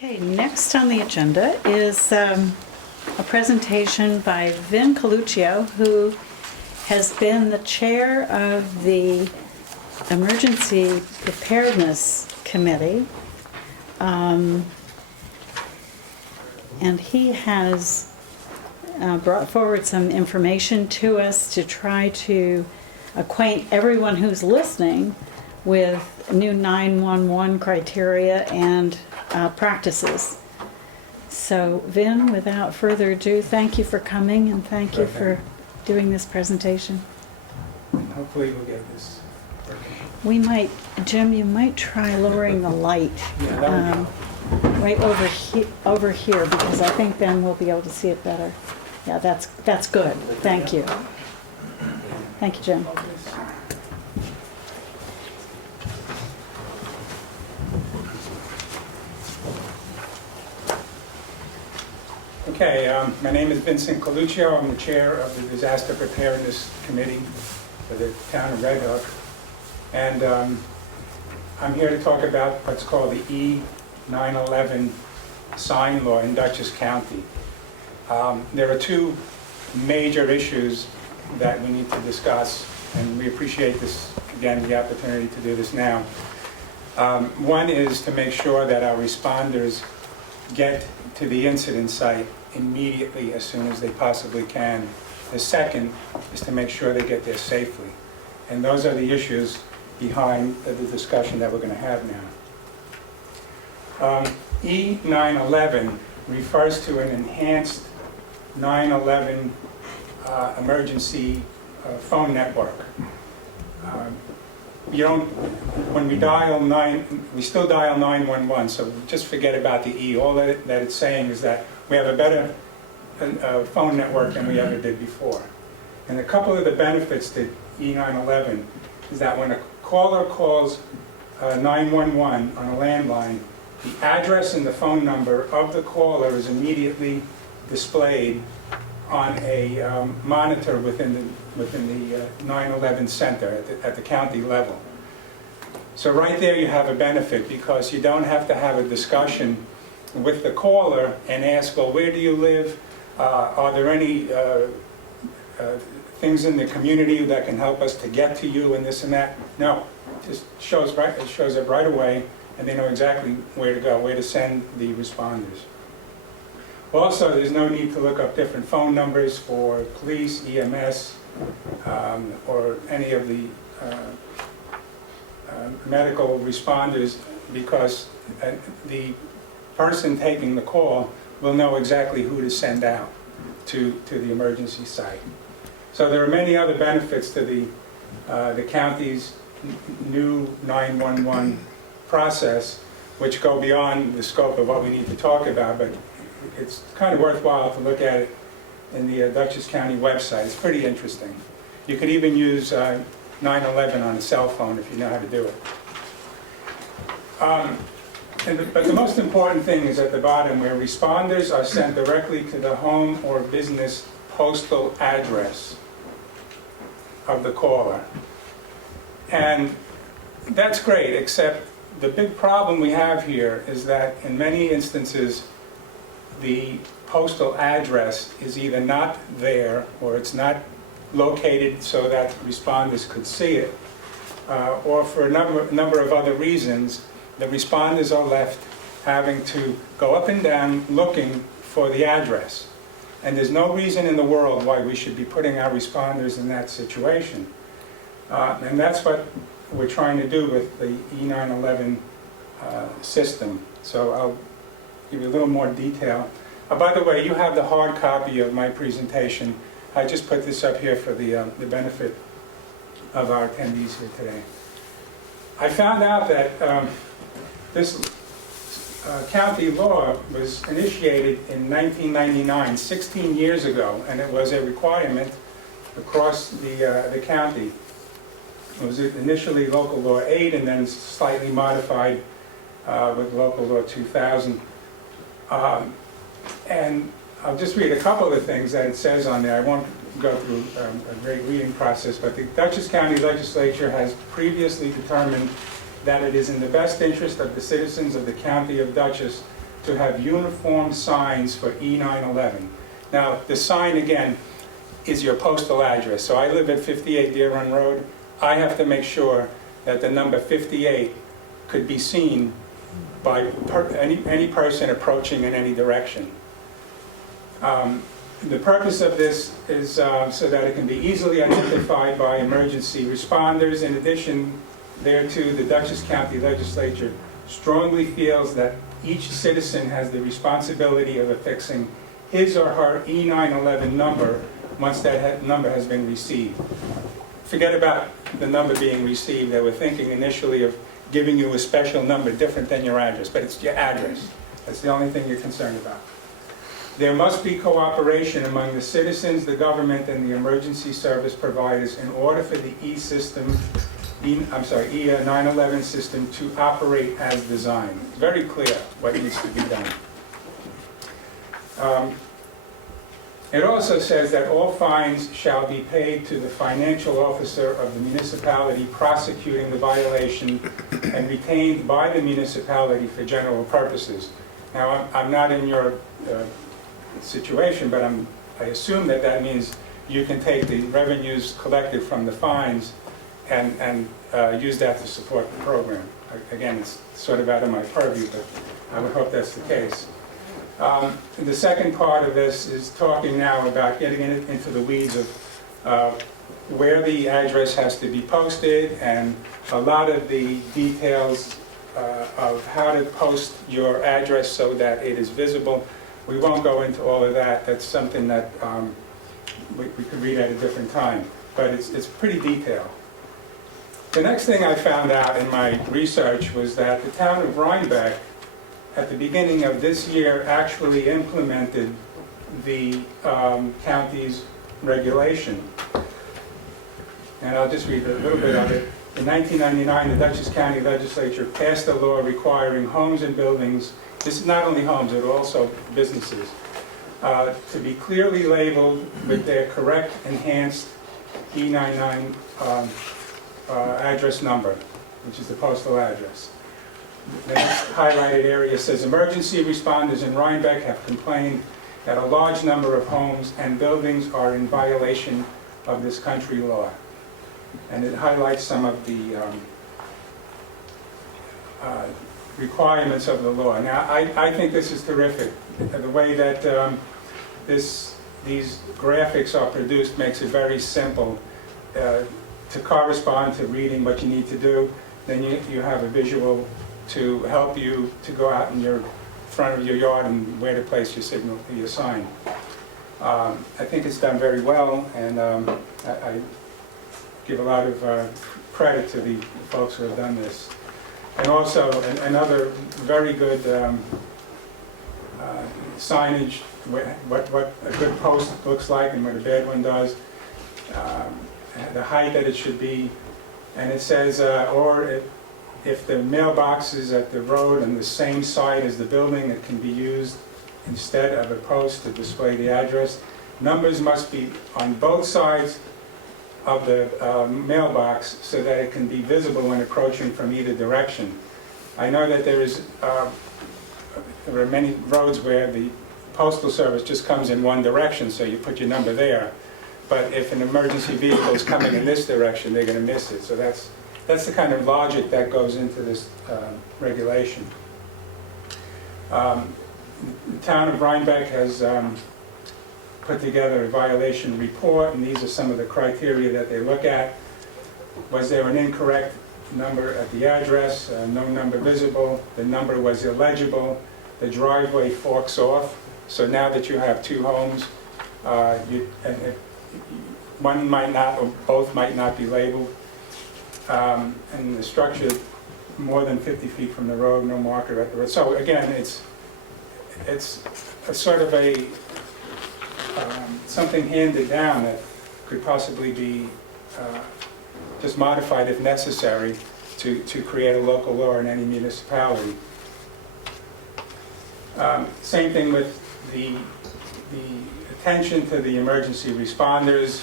Okay, next on the agenda is a presentation by Vin Coluccio, who has been the chair of the Emergency Preparedness Committee. And he has brought forward some information to us to try to acquaint everyone who's listening with new 911 criteria and practices. So, Vin, without further ado, thank you for coming and thank you for doing this presentation. And hopefully we'll get this working. We might, Jim, you might try lowering the light right over here, because I think then we'll be able to see it better. Yeah, that's good. Thank you. Thank you, Jim. Okay, my name is Vincent Coluccio. I'm the chair of the Disaster Preparedness Committee for the town of Red Hook. And I'm here to talk about what's called the E-911 sign law in Dutchess County. There are two major issues that we need to discuss, and we appreciate this, again, the opportunity to do this now. One is to make sure that our responders get to the incident site immediately as soon as they possibly can. The second is to make sure they get there safely. And those are the issues behind the discussion that we're going to have now. E-911 refers to an enhanced 911 emergency phone network. When we dial we still dial 911, so just forget about the E. All that it's saying is that we have a better phone network than we ever did before. And a couple of the benefits to E-911 is that when a caller calls 911 on a landline, the address and the phone number of the caller is immediately displayed on a monitor within the 911 center at the county level. So right there you have a benefit, because you don't have to have a discussion with the caller and ask, well, where do you live? Are there any things in the community that can help us to get to you and this and that? No, it just shows up right away, and they know exactly where to go, where to send the responders. Also, there's no need to look up different phone numbers for police, EMS, or any of the medical responders, because the person taking the call will know exactly who to send out to the emergency site. So there are many other benefits to the county's new 911 process, which go beyond the scope of what we need to talk about, but it's kind of worthwhile to look at it in the Dutchess County website. It's pretty interesting. You could even use 911 on a cell phone if you know how to do it. But the most important thing is at the bottom, where responders are sent directly to the home or business postal address of the caller. And that's great, except the big problem we have here is that in many instances, the postal address is either not there, or it's not located so that responders could see it, or for a number of other reasons, the responders are left having to go up and down looking for the address. And there's no reason in the world why we should be putting our responders in that situation. And that's what we're trying to do with the E-911 system. So I'll give you a little more detail. By the way, you have the hard copy of my presentation. I just put this up here for the benefit of our attendees here today. I found out that this county law was initiated in 1999, 16 years ago, and it was a requirement across the county. It was initially Local Law 8 and then slightly modified with Local Law 2000. And I'll just read a couple of the things that it says on there. I won't go through a great reading process, but the Dutchess County Legislature has previously determined that it is in the best interest of the citizens of the County of Dutchess to have uniform signs for E-911. Now, the sign, again, is your postal address. So I live at 58 Deer Run Road. I have to make sure that the number 58 could be seen by any person approaching in any direction. The purpose of this is so that it can be easily identified by emergency responders. In addition thereto, the Dutchess County Legislature strongly feels that each citizen has the responsibility of affixing his or her E-911 number once that number has been received. Forget about the number being received. They were thinking initially of giving you a special number different than your address, but it's your address. That's the only thing you're concerned about. There must be cooperation among the citizens, the government, and the emergency service providers in order for the E-911 system to operate as designed. It's very clear what needs to be done. It also says that all fines shall be paid to the financial officer of the municipality prosecuting the violation and retained by the municipality for general purposes. Now, I'm not in your situation, but I assume that that means you can take the revenues collected from the fines and use that to support the program. Again, it's sort of out of my purview, but I would hope that's the case. The second part of this is talking now about getting into the weeds of where the address has to be posted and a lot of the details of how to post your address so that it is visible. We won't go into all of that. That's something that we could read at a different time, but it's pretty detailed. The next thing I found out in my research was that the town of Rhinebeck at the beginning of this year actually implemented the county's regulation. And I'll just read a little bit of it. In 1999, the Dutchess County Legislature passed a law requiring homes and buildings, this is not only homes, but also businesses, to be clearly labeled with their correct enhanced E-99 address number, which is the postal address. The next highlighted area says, emergency responders in Rhinebeck have complained that a large number of homes and buildings are in violation of this country law. And it highlights some of the requirements of the law. Now, I think this is terrific. The way that these graphics are produced makes it very simple to correspond to reading what you need to do. Then you have a visual to help you to go out in your front of your yard and where to place your signal, your sign. I think it's done very well, and I give a lot of credit to the folks who have done this. And also another very good signage, what a good post looks like and what a bad one does, the height that it should be, and it says, if the mailbox is at the road on the same side as the building, it can be used instead of a post to display the address. Numbers must be on both sides of the mailbox so that it can be visible when approaching from either direction. I know that there are many roads where the postal service just comes in one direction, so you put your number there. But if an emergency vehicle is coming in this direction, they're going to miss it. So that's the kind of logic that goes into this regulation. The town of Rhinebeck has put together a violation report, and these are some of the criteria that they look at. Was there an incorrect number at the address? No number visible. The number was illegible. The driveway forks off. So now that you have two homes, one might not, or both might not be labeled. And the structure more than 50 feet from the road, no marker at the road. So again, it's a sort of a something handed down that could possibly be just modified if necessary to create a local law in any municipality. Same thing with the attention to the emergency responders.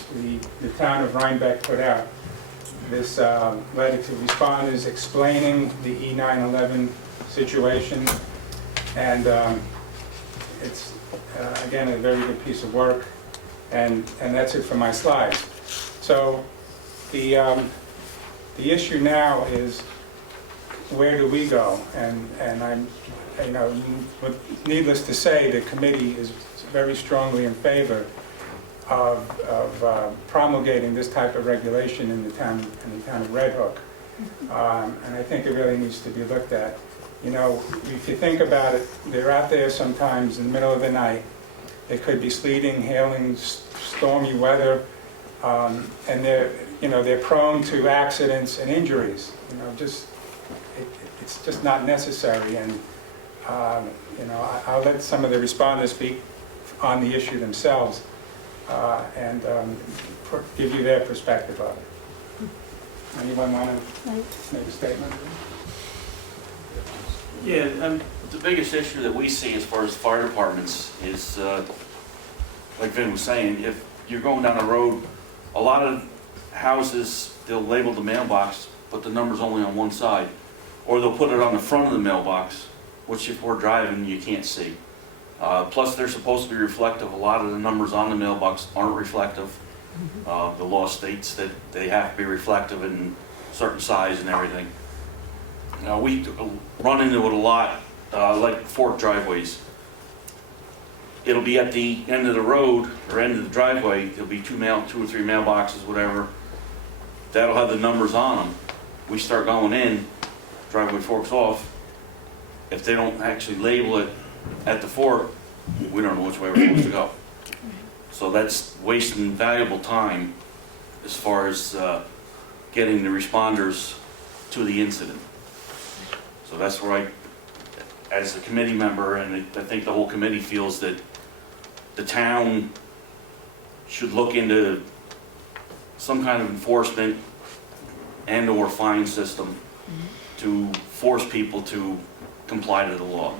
The town of Rhinebeck put out this letter to responders explaining the E-911 situation. And it's, again, a very good piece of work. And that's it for my slides. So the issue now is, where do we go? And I'm, needless to say, the committee is very strongly in favor of promulgating this type of regulation in the town of Red Hook. And I think it really needs to be looked at. If you think about it, they're out there sometimes in the middle of the night. It could be sleeting, hailing, stormy weather, and they're prone to accidents and injuries. It's just not necessary. And I'll let some of the respondents speak on the issue themselves and give you their perspective of it. Anyone want to make a statement? Yeah, the biggest issue that we see as far as fire departments is, like Vin was saying, if you're going down a road, a lot of houses, they'll label the mailbox, but the number's only on one side. Or they'll put it on the front of the mailbox, which if we're driving, you can't see. Plus, they're supposed to be reflective. A lot of the numbers on the mailbox aren't reflective. The law states that they have to be reflective in certain size and everything. We run into it a lot, like forked driveways. It'll be at the end of the road or end of the driveway. There'll be two or three mailboxes, whatever. That'll have the numbers on them. We start going in, driveway forks off. If they don't actually label it at the fork, we don't know which way we're supposed to go. So that's wasting valuable time as far as getting the responders to the incident. So that's where I, as a committee member, and I think the whole committee feels that the town should look into some kind of enforcement and or fine system to force people to comply to the law.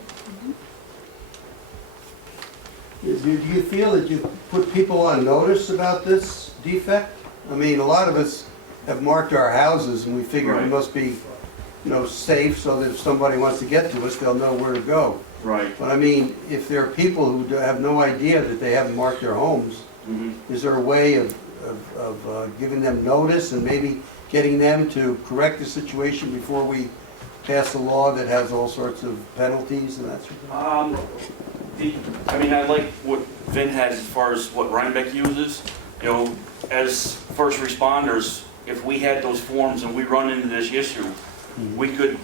Do you feel that you put people on notice about this defect? I mean, a lot of us have marked our houses and we figure we must be, safe so that if somebody wants to get to us, they'll know where to go. Right. But I mean, if there are people who have no idea that they haven't marked their homes, is there a way of giving them notice and maybe getting them to correct the situation before we pass a law that has all sorts of penalties and that sort of thing? I like what Vin has as far as what Rhinebeck uses. As first responders, if we had those forms and we run into this issue, we could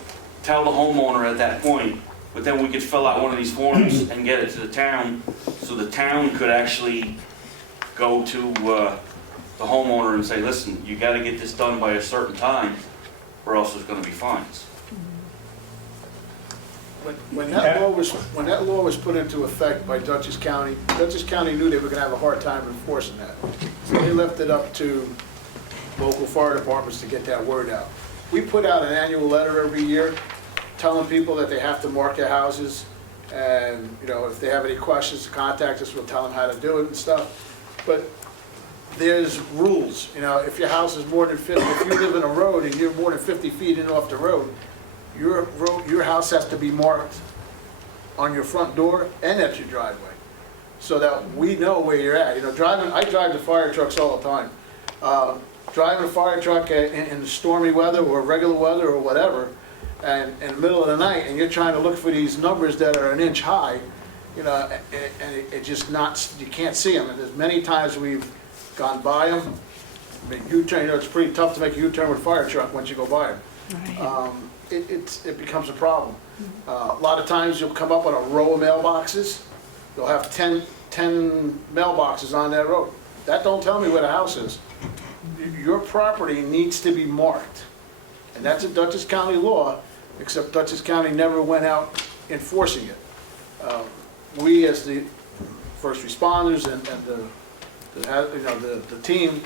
tell the homeowner at that point, but then we could fill out one of these forms and get it to the town, so the town could actually go to the homeowner and say, listen, you got to get this done by a certain time, or else there's going to be fines. When that law was put into effect by Dutchess County knew they were going to have a hard time enforcing that. So they left it up to local fire departments to get that word out. We put out an annual letter every year telling people that they have to mark their houses, and if they have any questions to contact us, we'll tell them how to do it and stuff. But there's rules. If your house is more than 50, if you live in a road and you're more than 50 feet in off the road, your house has to be marked on your front door and at your driveway, so that we know where you're at. I drive the fire trucks all the time. Driving a fire truck in stormy weather or regular weather or whatever, and in the middle of the night, and you're trying to look for these numbers that are an inch high, and it just you can't see them. And there's many times we've gone by them. I mean, U-turn, it's pretty tough to make a U-turn with a fire truck once you go by them. Right. It becomes a problem. A lot of times you'll come up on a row of mailboxes. You'll have 10 mailboxes on that road. That don't tell me where the house is. Your property needs to be marked. And that's a Dutchess County law, except Dutchess County never went out enforcing it. We as the first responders and the team,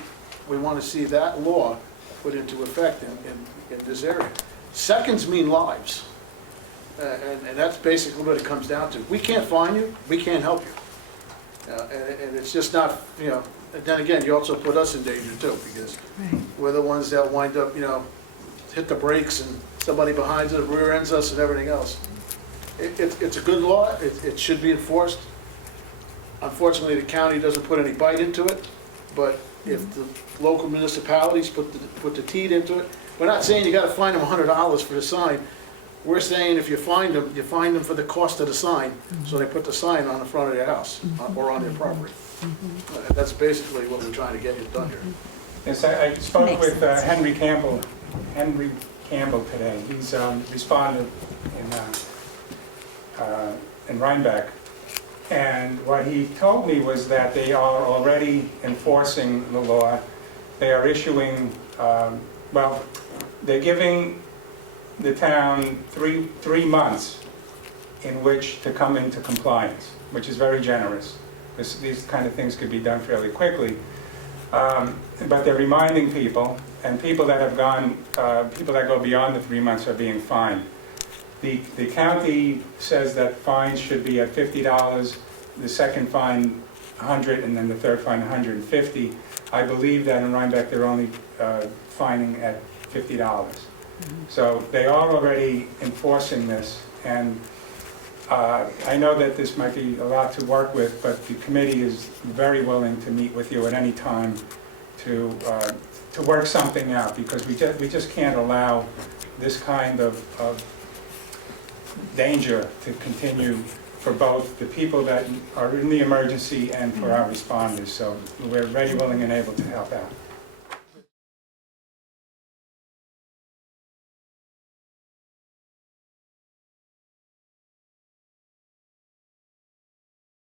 we want to see that law put into effect in this area. Seconds mean lives, and that's basically what it comes down to. We can't find you, we can't help you, and it's just not, and then again, you also put us in danger too, because we're the ones that wind up, hit the brakes and somebody behind us rear ends us and everything else. It's a good law, it should be enforced. Unfortunately, the county doesn't put any bite into it, but if the local municipalities put the teeth into it, we're not saying you gotta fine them $100 for the sign. We're saying if you find them for the cost of the sign, so they put the sign on the front of their house or on their property. And that's basically what we're trying to get it done here. Yes, I spoke Makes with sense. Henry Campbell today. He's responded in Rhinebeck. And what he told me was that they are already enforcing the law. They are issuing, well, they're giving the town three months in which to come into compliance, which is very generous. These kind of things could be done fairly quickly. But they're reminding people, and people that have gone, people that go beyond the 3 months are being fined. The county says that fines should be at $50, the second fine $100, and then the third fine $150. I believe that in Rhinebeck they're only fining at $50. So they are already enforcing this, and I know that this might be a lot to work with, but the committee is very willing to meet with you at any time to work something out, because we just can't allow this kind of danger to continue for both the people that are in the emergency and for our responders. So we're ready, willing, and able to help out.